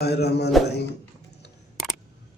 Bismillahirrahmanirrahim।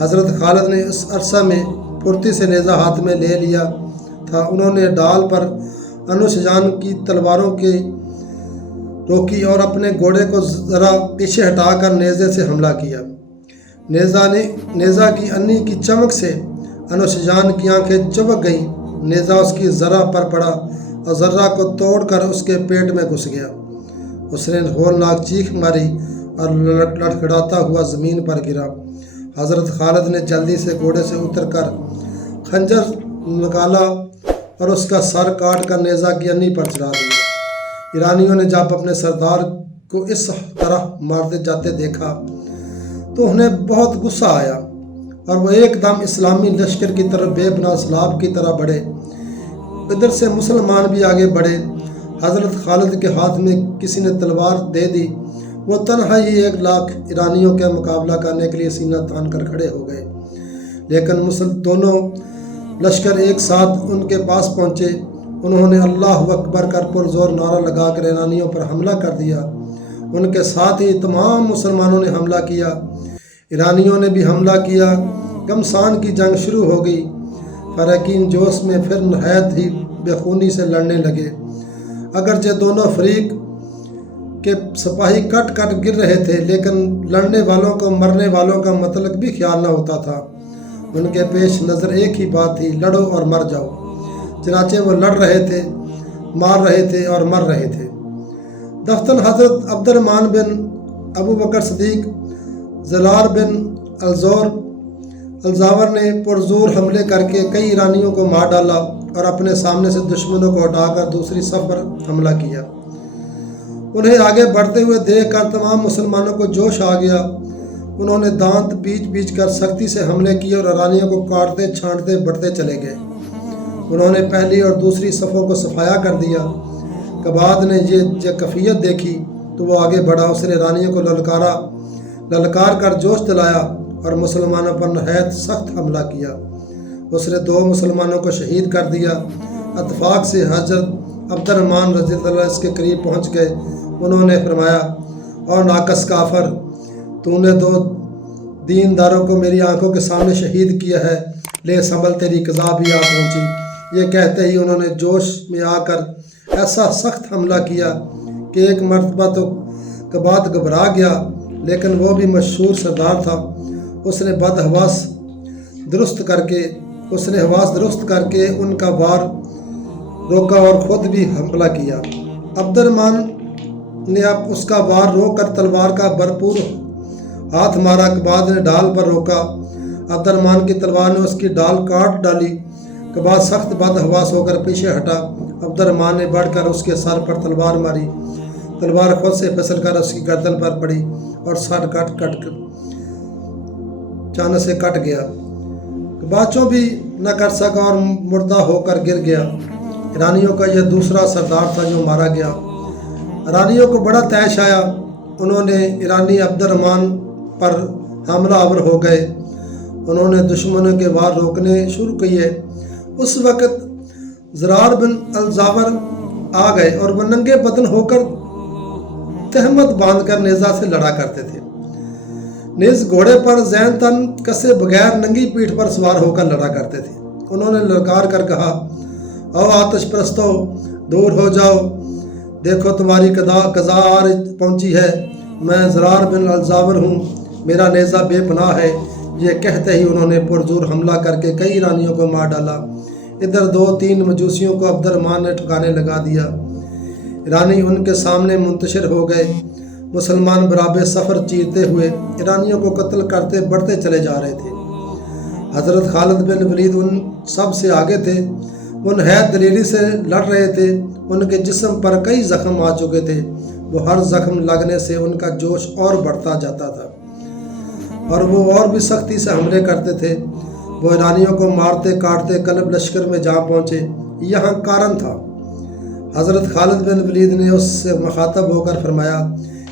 حضرت خالد نے اس عرصہ میں پھرتی سے نیزہ ہاتھ میں لے لیا تھا۔ انہوں نے ڈال پر انوش جان کی تلواروں کی روکی اور اپنے گھوڑے کو ذرا پیچھے ہٹا کر نیزے سے حملہ کیا۔ نیزہ کی انی کی چمک سے انوش جان کی آنکھیں چمک گئیں۔ نیزہ اس کی ذرہ پر پڑا اور ذرہ کو توڑ کر اس کے پیٹ میں گھس گیا۔ اس نے ہولناک چیخ ماری اور لڑکھڑاتا ہوا زمین پر گرا۔ حضرت خالد نے جلدی سے گھوڑے سے اتر کر خنجر نکالا اور اس کا سر کاٹ کر نیزہ کی انی پر چڑھا دیا۔ ایرانیوں نے جب اپنے سردار کو اس طرح مارتے جاتے دیکھا تو انہیں بہت غصہ آیا اور وہ ایک دم اسلامی لشکر کی طرف بے پناہ سیلاب کی طرح بڑھے۔ ادھر سے مسلمان بھی آگے بڑھے۔ حضرت خالد کے ہاتھ میں کسی نے تلوار دے دی۔ وہ تنہا ہی 1,00,000 ایرانیوں کا مقابلہ کرنے کے لیے سینہ تان کر کھڑے ہو گئے، لیکن دونوں لشکر ایک ساتھ ان کے پاس پہنچے۔ انہوں نے اللہ اکبر کر پرزور نعرہ لگا کر ایرانیوں پر حملہ کر دیا۔ ان کے ساتھ ہی تمام مسلمانوں نے حملہ کیا۔ ایرانیوں نے بھی حملہ کیا۔ گھمسان کی جنگ شروع ہو گئی۔ فریقین جوش میں پھر نہایت ہی بے خونی سے لڑنے لگے۔ اگرچہ دونوں فریق کے سپاہی کٹ کٹ گر رہے تھے، لیکن لڑنے والوں کو مرنے والوں کا مطلب بھی خیال نہ ہوتا تھا۔ ان کے پیش نظر ایک ہی بات تھی، لڑو اور مر جاؤ۔ چنانچہ وہ لڑ رہے تھے، مار رہے تھے اور مر رہے تھے۔ دفتن حضرت عبد الرحمن بن ابو بکر صدیق زلار بن الزاور نے پرزور حملے کر کے کئی ایرانیوں کو مار ڈالا اور اپنے سامنے سے دشمنوں کو ہٹا کر دوسری صف پر حملہ کیا۔ انہیں آگے بڑھتے ہوئے دیکھ کر تمام مسلمانوں کو جوش آ گیا۔ انہوں نے دانت پیچ پیچ کر سختی سے حملے کیے اور ایرانیوں کو کاٹتے چھانٹتے بڑھتے چلے گئے۔ انہوں نے پہلی اور دوسری صفوں کو صفایا کر دیا۔ کباد نے یہ کیفیت دیکھی تو وہ آگے بڑھا۔ اس نے ایرانیوں کو للکار کر جوش دلایا اور مسلمانوں پر نہایت سخت حملہ کیا۔ اس نے 2 مسلمانوں کو شہید کر دیا۔ اتفاق سے حضرت عبد الرحمن رضی اللہ عنہ اس کے قریب پہنچ گئے۔ انہوں نے فرمایا، اور ناقص کافر، تو نے 2 دینداروں کو میری آنکھوں کے سامنے شہید کیا ہے، لے سنبھل، تیری قضا بھی آ پہنچی۔ یہ کہتے ہی انہوں نے جوش میں آ کر ایسا سخت حملہ کیا کہ ایک مرتبہ تو کباد گھبرا گیا، لیکن وہ بھی مشہور سردار تھا۔ اس نے حواس درست کر کے ان کا وار روکا اور خود بھی حملہ کیا۔ عبد الرحمن نے اب اس کا وار روک کر تلوار کا بھرپور ہاتھ مارا۔ کباد نے ڈال پر روکا۔ عبد الرحمن کی تلوار نے اس کی ڈال کاٹ ڈالی۔ کباد سخت حواس ہو کر پیچھے ہٹا۔ عبد الرحمن نے بڑھ کر اس کے سر پر تلوار ماری۔ تلوار خود سے پھسل کر اس کی گردن پر پڑی اور سر چاند سے کٹ گیا۔ باچوں بھی نہ کر سکا اور مردہ ہو کر گر گیا۔ ایرانیوں کا یہ دوسرا سردار تھا جو مارا گیا۔ ایرانیوں کو بڑا طیش آیا۔ انہوں نے ایرانی عبد الرحمن پر حملہ آور ہو گئے۔ انہوں نے دشمنوں کے وار روکنے شروع کیے۔ اس وقت زرار بن الزاور آ گئے اور وہ ننگے بدن ہو کر تہمت باندھ کر نیزہ سے لڑا کرتے تھے۔ نیز گھوڑے پر زین تن کسے بغیر ننگی پیٹھ پر سوار ہو کر لڑا کرتے تھے۔ انہوں نے للکار کر کہا، او آتش پرستو، دور ہو جاؤ، دیکھو تمہاری قضا آ پہنچی ہے۔ میں زرار بن الزاور ہوں، میرا نیزہ بے پناہ ہے۔ یہ کہتے ہی انہوں نے پرزور حملہ کر کے کئی ایرانیوں کو مار ڈالا۔ ادھر 2-3 مجوسیوں کو عبد الرحمن نے ٹھکانے لگا دیا۔ ایرانی ان کے سامنے منتشر ہو گئے۔ مسلمان برابر سفر چیرتے ہوئے ایرانیوں کو قتل کرتے بڑھتے چلے جا رہے تھے۔ حضرت خالد بن ولید ان سب سے آگے تھے۔ وہ نہایت دلیری سے لڑ رہے تھے۔ ان کے جسم پر کئی زخم آ چکے تھے۔ وہ ہر زخم لگنے سے ان کا جوش اور بڑھتا جاتا تھا اور وہ اور بھی سختی سے حملے کرتے تھے۔ وہ ایرانیوں کو مارتے کاٹتے کلب لشکر میں جا پہنچے۔ یہاں کارن تھا۔ حضرت خالد بن ولید نے اس سے مخاطب ہو کر فرمایا،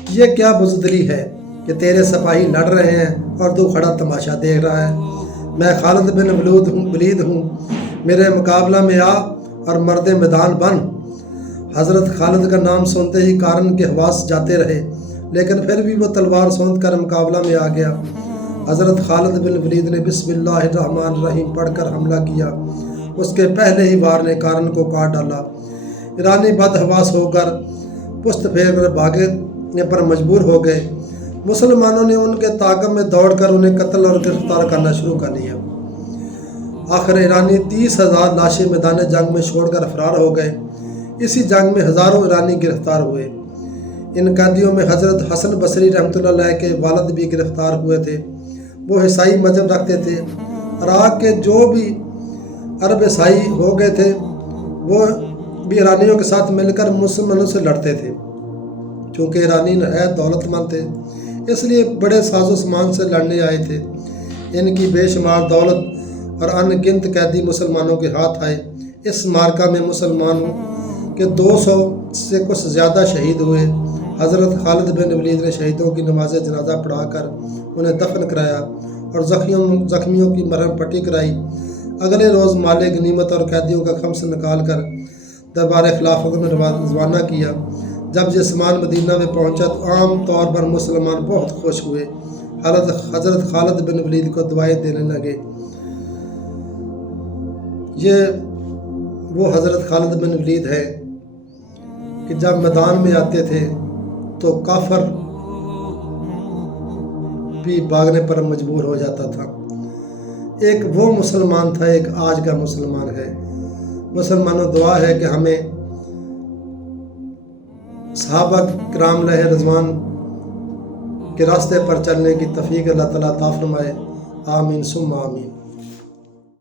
یہ کیا بزدلی ہے کہ تیرے سپاہی لڑ رہے ہیں اور تو کھڑا تماشا دیکھ رہا ہے؟ میں خالد بن ولید ہوں، میرے مقابلہ میں آ اور مرد میدان بن۔ حضرت خالد کا نام سنتے ہی کارن کے حواس جاتے رہے، لیکن پھر بھی وہ تلوار سونت کر مقابلہ میں آ گیا حضرت خالد بن ولید نے بسم اللہ الرحمن الرحیم پڑھ کر حملہ کیا، اس کے پہلے ہی وار نے کارن کو کاٹ ڈالا۔ ایرانی بدحواس ہو کر پشت پھیر کر بھاگنے پر مجبور ہو گئے۔ مسلمانوں نے ان کے تعاقب میں دوڑ کر انہیں قتل اور گرفتار کرنا شروع کر دیا۔ آخر ایرانی 30,000 لاشیں میدان جنگ میں چھوڑ کر فرار ہو گئے۔ اسی جنگ میں ہزاروں ایرانی گرفتار ہوئے۔ ان قیدیوں میں حضرت حسن بصری رحمۃ اللہ علیہ کے والد بھی گرفتار ہوئے تھے۔ وہ عیسائی مذہب رکھتے تھے۔ عراق کے جو بھی عرب عیسائی ہو گئے تھے وہ بھی ایرانیوں کے ساتھ مل کر مسلمانوں سے لڑتے تھے۔ چونکہ ایرانی نہایت دولت مند تھے اس لیے بڑے ساز و سامان سے لڑنے آئے تھے۔ ان کی بے شمار دولت اور ان گنت قیدی مسلمانوں کے ہاتھ آئے۔ اس معرکہ میں مسلمانوں کے 200 سے کچھ زیادہ شہید ہوئے۔ حضرت خالد بن ولید نے شہیدوں کی نماز جنازہ پڑھا کر انہیں دفن کرایا اور زخمیوں کی مرہم پٹی کرائی۔ اگلے روز مال غنیمت اور قیدیوں کا خمس نکال کر دربار خلافت میں روانہ کیا۔ جب یہ سامان مدینہ میں پہنچا تو عام طور پر مسلمان بہت خوش ہوئے۔ حضرت خالد بن ولید کو دعائیں دینے لگے۔ یہ وہ حضرت خالد بن ولید ہے کہ جب میدان میں آتے تھے تو کافر بھی بھاگنے پر مجبور ہو جاتا تھا۔ ایک وہ مسلمان تھا، ایک آج کا مسلمان ہے۔ مسلمانوں دعا ہے کہ ہمیں صحابہ کرام علیہ رضوان کے راستے پر چلنے کی توفیق اللہ تعالیٰ عطا فرمائے۔ آمین ثم آمین۔